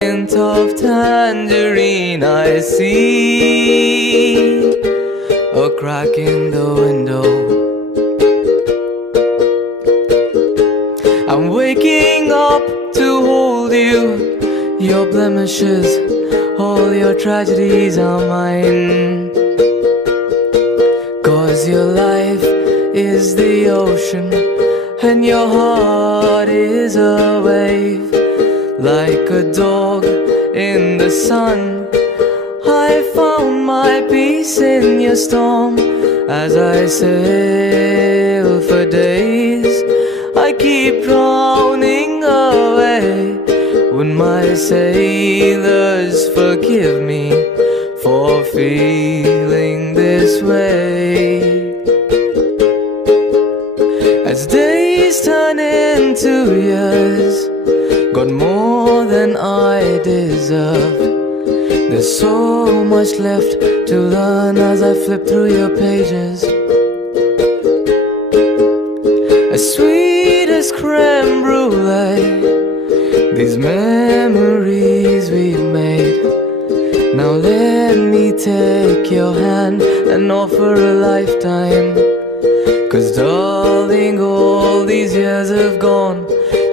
Hint of tangerine I see, a crack in the window. I'm waking up to hold you. Your blemishes, all your tragedies are mine. 'Cause your life is the ocean and your heart is a wave. Like a dog in the sun, I found my peace in your storm. As I sail for days, I keep drowning away. Would my sailors forgive me for feeling this way? As days turn into years, got more than I deserved. There's so much left to learn as I flip through your pages. As sweet as creme brulee, these memories we've made. Now let me take your hand and offer a lifetime. 'Cause darling, all these years have gone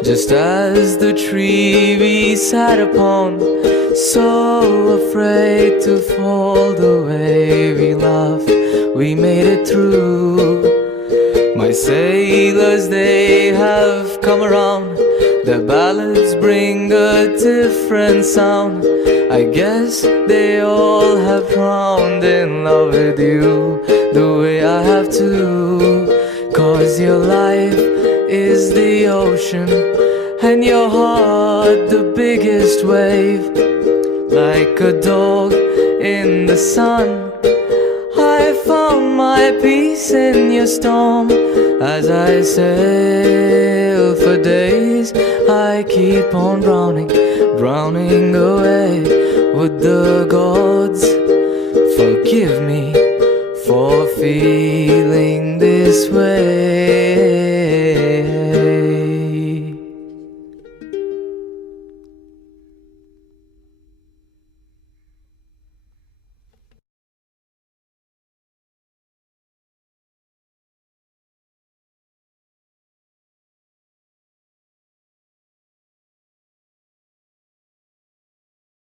just as the tree we sat upon, so afraid to fall the way we laughed. We made it through. My sailors, they have come around. Their ballads bring a different sound. I guess they all have drowned in love with you the way I have to. 'Cause your life is the ocean and your heart the biggest wave. Like a dog in the sun, I found my peace in your storm. As I sail for days, I keep on drowning, drowning away. Would the gods forgive me for feeling this way?